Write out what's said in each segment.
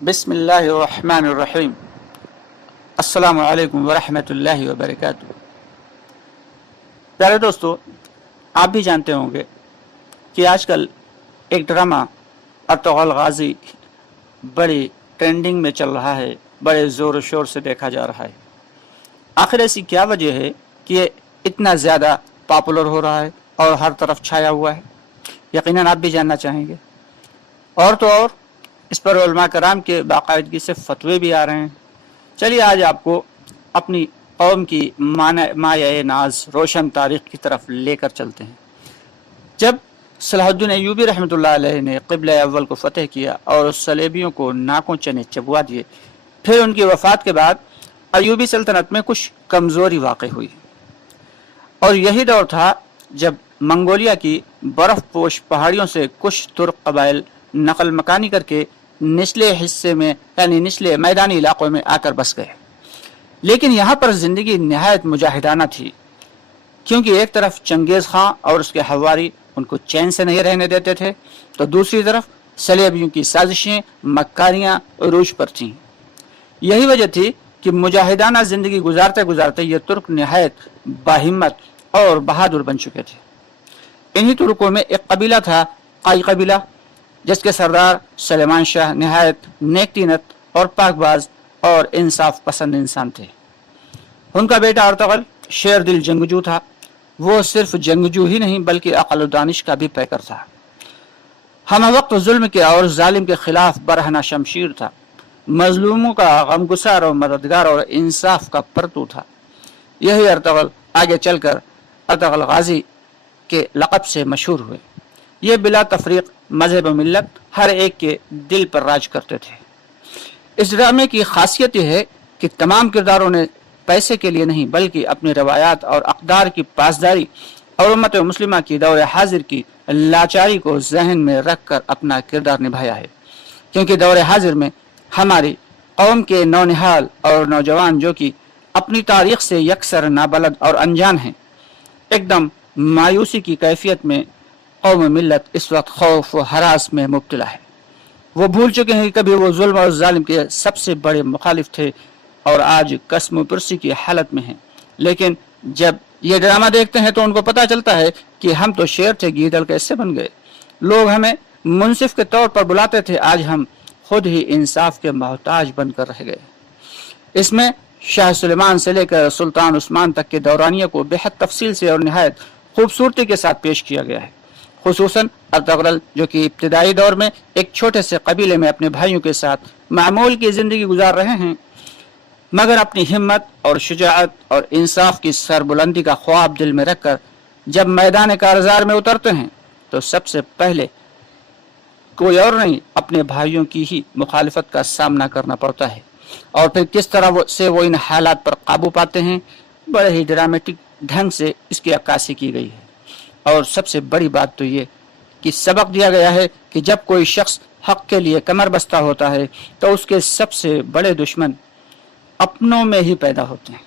بسم اللہ الرحمن الرحیم۔ السلام علیکم ورحمۃ اللہ وبرکاتہ۔ پیارے دوستو، آپ بھی جانتے ہوں گے کہ آج کل ایک ڈرامہ ارطغرل غازی بڑی ٹرینڈنگ میں چل رہا ہے، بڑے زور و شور سے دیکھا جا رہا ہے۔ آخر ایسی کیا وجہ ہے کہ یہ اتنا زیادہ پاپولر ہو رہا ہے اور ہر طرف چھایا ہوا ہے؟ یقیناً آپ بھی جاننا چاہیں گے، اور تو اور اس پر علماء کرام کے باقاعدگی سے فتوے بھی آ رہے ہیں۔ چلیے آج آپ کو اپنی قوم کی مایہ ناز روشن تاریخ کی طرف لے کر چلتے ہیں۔ جب صلاح الدین ایوبی رحمۃ اللہ علیہ نے قبلہ اول کو فتح کیا اور اس صلیبیوں کو ناکوں چنے چبوا دیے، پھر ان کی وفات کے بعد ایوبی سلطنت میں کچھ کمزوری واقع ہوئی، اور یہی دور تھا جب منگولیا کی برف پوش پہاڑیوں سے کچھ ترک قبائل نقل مکانی کر کے نچلے حصے میں یعنی نچلے میدانی علاقوں میں آ کر بس گئے۔ لیکن یہاں پر زندگی نہایت مجاہدانہ تھی، کیونکہ ایک طرف چنگیز خان اور اس کے حواری ان کو چین سے نہیں رہنے دیتے تھے، تو دوسری طرف صلیبیوں کی سازشیں مکاریاں عروج پر تھیں۔ یہی وجہ تھی کہ مجاہدانہ زندگی گزارتے گزارتے یہ ترک نہایت باہمت اور بہادر بن چکے تھے۔ انہی ترکوں میں ایک قبیلہ تھا، قائی قبیلہ، جس کے سردار سلیمان شاہ نہایت نیک طینت اور پاک باز اور انصاف پسند انسان تھے۔ ان کا بیٹا ارطغرل شیر دل جنگجو تھا۔ وہ صرف جنگجو ہی نہیں بلکہ عقل و دانش کا بھی پیکر تھا۔ ہم وقت ظلم کے اور ظالم کے خلاف برہنہ شمشیر تھا، مظلوموں کا غمگسار اور مددگار اور انصاف کا پرتو تھا۔ یہی ارطغرل آگے چل کر ارطغرل غازی کے لقب سے مشہور ہوئے۔ یہ بلا تفریق مذہب و ملت ہر ایک کے دل پر راج کرتے تھے۔ اس ڈرامے کی خاصیت یہ ہے کہ تمام کرداروں نے پیسے کے لیے نہیں بلکہ اپنی روایات اور اقدار کی پاسداری اور امت مسلمہ کی دور حاضر کی لاچاری کو ذہن میں رکھ کر اپنا کردار نبھایا ہے، کیونکہ دور حاضر میں ہماری قوم کے نونہال اور نوجوان جو کہ اپنی تاریخ سے یکسر نابلد اور انجان ہیں، ایک دم مایوسی کی کیفیت میں قوم و ملت اس وقت خوف و ہراس میں مبتلا ہے۔ وہ بھول چکے ہیں کہ کبھی وہ ظلم اور ظالم کے سب سے بڑے مخالف تھے اور آج قسم و پرسی کی حالت میں ہیں۔ لیکن جب یہ ڈرامہ دیکھتے ہیں تو ان کو پتہ چلتا ہے کہ ہم تو شیر تھے، گیدڑ کیسے بن گئے۔ لوگ ہمیں منصف کے طور پر بلاتے تھے، آج ہم خود ہی انصاف کے محتاج بن کر رہ گئے۔ اس میں شاہ سلیمان سے لے کر سلطان عثمان تک کے دورانیہ کو بے حد تفصیل سے اور نہایت خوبصورتی کے ساتھ پیش کیا گیا ہے۔ خصوصاً ارطغرل جو کہ ابتدائی دور میں ایک چھوٹے سے قبیلے میں اپنے بھائیوں کے ساتھ معمول کی زندگی گزار رہے ہیں، مگر اپنی ہمت اور شجاعت اور انصاف کی سربلندی کا خواب دل میں رکھ کر جب میدان کارزار میں اترتے ہیں تو سب سے پہلے کوئی اور نہیں اپنے بھائیوں کی ہی مخالفت کا سامنا کرنا پڑتا ہے، اور پھر کس طرح سے وہ ان حالات پر قابو پاتے ہیں، بڑے ہی ڈرامٹک ڈھنگ سے اس کی عکاسی کی گئی ہے۔ اور سب سے بڑی بات تو یہ کہ سبق دیا گیا ہے کہ جب کوئی شخص حق کے لیے کمر بستہ ہوتا ہے تو اس کے سب سے بڑے دشمن اپنوں میں ہی پیدا ہوتے ہیں۔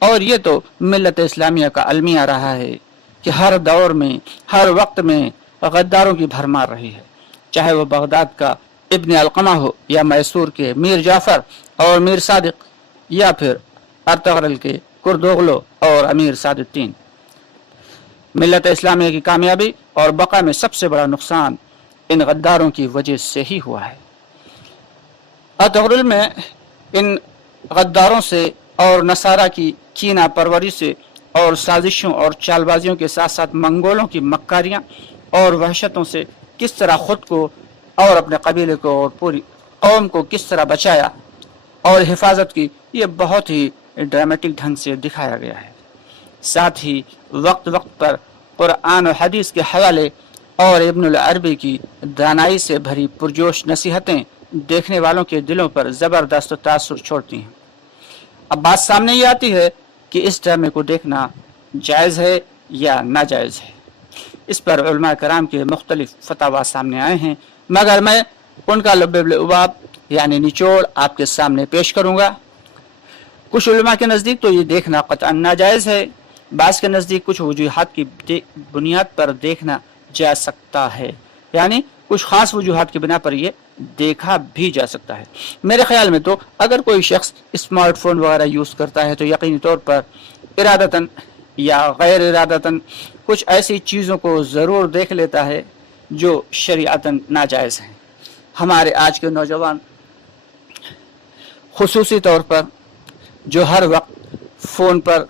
اور یہ تو ملت اسلامیہ کا المیہ رہا ہے کہ ہر دور میں ہر وقت میں غداروں کی بھرمار رہی ہے، چاہے وہ بغداد کا ابن علقمہ ہو یا میسور کے میر جعفر اور میر صادق، یا پھر ارطغرل کے کردوغلو اور امیر سعدالدین۔ ملت اسلامیہ کی کامیابی اور بقا میں سب سے بڑا نقصان ان غداروں کی وجہ سے ہی ہوا ہے۔ ارطغرل میں ان غداروں سے اور نصارہ کی کینہ پروری سے اور سازشوں اور چال بازیوں کے ساتھ ساتھ منگولوں کی مکاریاں اور وحشتوں سے کس طرح خود کو اور اپنے قبیلے کو اور پوری قوم کو کس طرح بچایا اور حفاظت کی، یہ بہت ہی ڈرامیٹک ڈھنگ سے دکھایا گیا ہے۔ ساتھ ہی وقت وقت پر قرآن و حدیث کے حوالے اور ابن العربی کی دانائی سے بھری پرجوش نصیحتیں دیکھنے والوں کے دلوں پر زبردست تاثر چھوڑتی ہیں۔ اب بات سامنے یہ آتی ہے کہ اس ڈرامے کو دیکھنا جائز ہے یا ناجائز ہے۔ اس پر علماء کرام کے مختلف فتاوی سامنے آئے ہیں، مگر میں ان کا لب لباب یعنی نچوڑ آپ کے سامنے پیش کروں گا۔ کچھ علماء کے نزدیک تو یہ دیکھنا قطعا ناجائز ہے، بعض کے نزدیک کچھ وجوہات کی بنیاد پر دیکھنا جا سکتا ہے، یعنی کچھ خاص وجوہات کی بنا پر یہ دیکھا بھی جا سکتا ہے۔ میرے خیال میں تو اگر کوئی شخص اسمارٹ فون وغیرہ یوز کرتا ہے تو یقینی طور پر ارادتاً یا غیر ارادتاً کچھ ایسی چیزوں کو ضرور دیکھ لیتا ہے جو شریعتاً ناجائز ہیں۔ ہمارے آج کے نوجوان خصوصی طور پر جو ہر وقت فون پر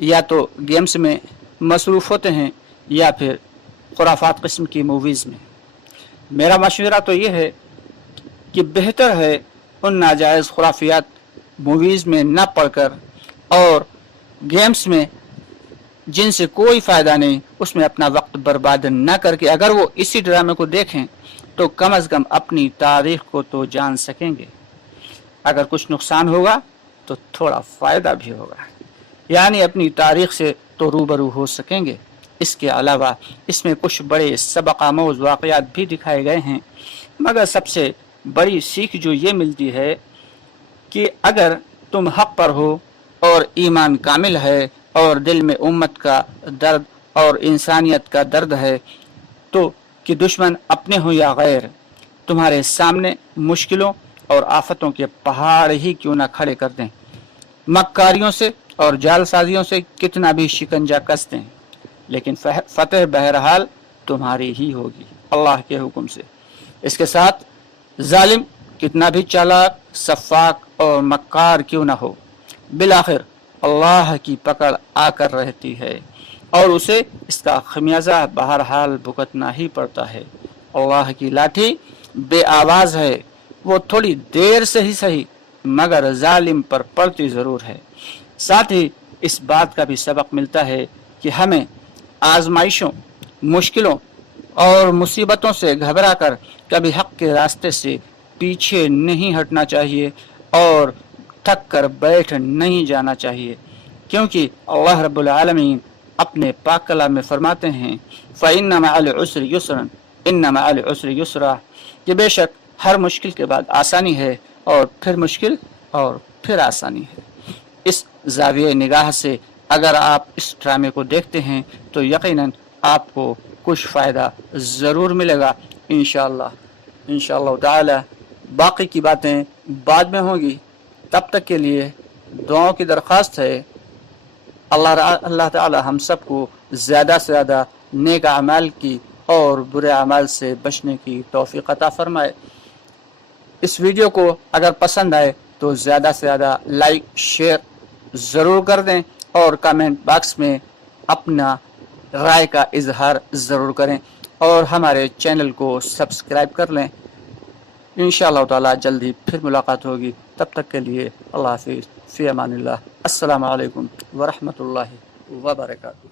یا تو گیمز میں مصروف ہوتے ہیں یا پھر خرافات قسم کی موویز میں، میرا مشورہ تو یہ ہے کہ بہتر ہے ان ناجائز خرافیات موویز میں نہ پڑھ کر اور گیمز میں جن سے کوئی فائدہ نہیں اس میں اپنا وقت برباد نہ کر کے اگر وہ اسی ڈرامے کو دیکھیں تو کم از کم اپنی تاریخ کو تو جان سکیں گے۔ اگر کچھ نقصان ہوگا تو تھوڑا فائدہ بھی ہوگا، یعنی اپنی تاریخ سے تو روبرو ہو سکیں گے۔ اس کے علاوہ اس میں کچھ بڑے سبق آموز واقعات بھی دکھائے گئے ہیں، مگر سب سے بڑی سیکھ جو یہ ملتی ہے کہ اگر تم حق پر ہو اور ایمان کامل ہے اور دل میں امت کا درد اور انسانیت کا درد ہے تو کہ دشمن اپنے ہوں یا غیر تمہارے سامنے مشکلوں اور آفتوں کے پہاڑ ہی کیوں نہ کھڑے کر دیں، مکاریوں سے اور جال سازیوں سے کتنا بھی شکنجہ کس دیں، لیکن فتح بہرحال تمہاری ہی ہوگی اللہ کے حکم سے۔ اس کے ساتھ ظالم کتنا بھی چالاک، سفاک اور مکار کیوں نہ ہو، بالآخر اللہ کی پکڑ آ کر رہتی ہے اور اسے اس کا خمیازہ بہرحال بھگتنا ہی پڑتا ہے۔ اللہ کی لاٹھی بے آواز ہے، وہ تھوڑی دیر سے ہی صحیح مگر ظالم پر پڑتی ضرور ہے۔ ساتھ ہی اس بات کا بھی سبق ملتا ہے کہ ہمیں آزمائشوں، مشکلوں اور مصیبتوں سے گھبرا کر کبھی حق کے راستے سے پیچھے نہیں ہٹنا چاہیے اور تھک کر بیٹھ نہیں جانا چاہیے، کیونکہ اللہ رب العالمین اپنے پاک کلام میں فرماتے ہیں فَإِنَّ مَعَ الْعُسْرِ يُسْرًا إِنَّ مَعَ الْعُسْرِ يُسْرًا، کہ بے شک ہر مشکل کے بعد آسانی ہے اور پھر مشکل اور پھر آسانی ہے۔ اس زاویہ نگاہ سے اگر آپ اس ڈرامے کو دیکھتے ہیں تو یقیناً آپ کو کچھ فائدہ ضرور ملے گا انشاءاللہ تعالی۔ باقی کی باتیں بعد میں ہوں گی، تب تک کے لیے دعاؤں کی درخواست ہے۔ اللہ تعالی ہم سب کو زیادہ سے زیادہ نیک اعمال کی اور برے اعمال سے بچنے کی توفیق عطا فرمائے۔ اس ویڈیو کو اگر پسند آئے تو زیادہ سے زیادہ لائک شیئر ضرور کر دیں اور کمنٹ باکس میں اپنا رائے کا اظہار ضرور کریں اور ہمارے چینل کو سبسکرائب کر لیں۔ انشاءاللہ تعالی جلدی پھر ملاقات ہوگی، تب تک کے لیے اللہ حافظ، فی امان اللہ، السلام علیکم ورحمۃ اللہ وبرکاتہ۔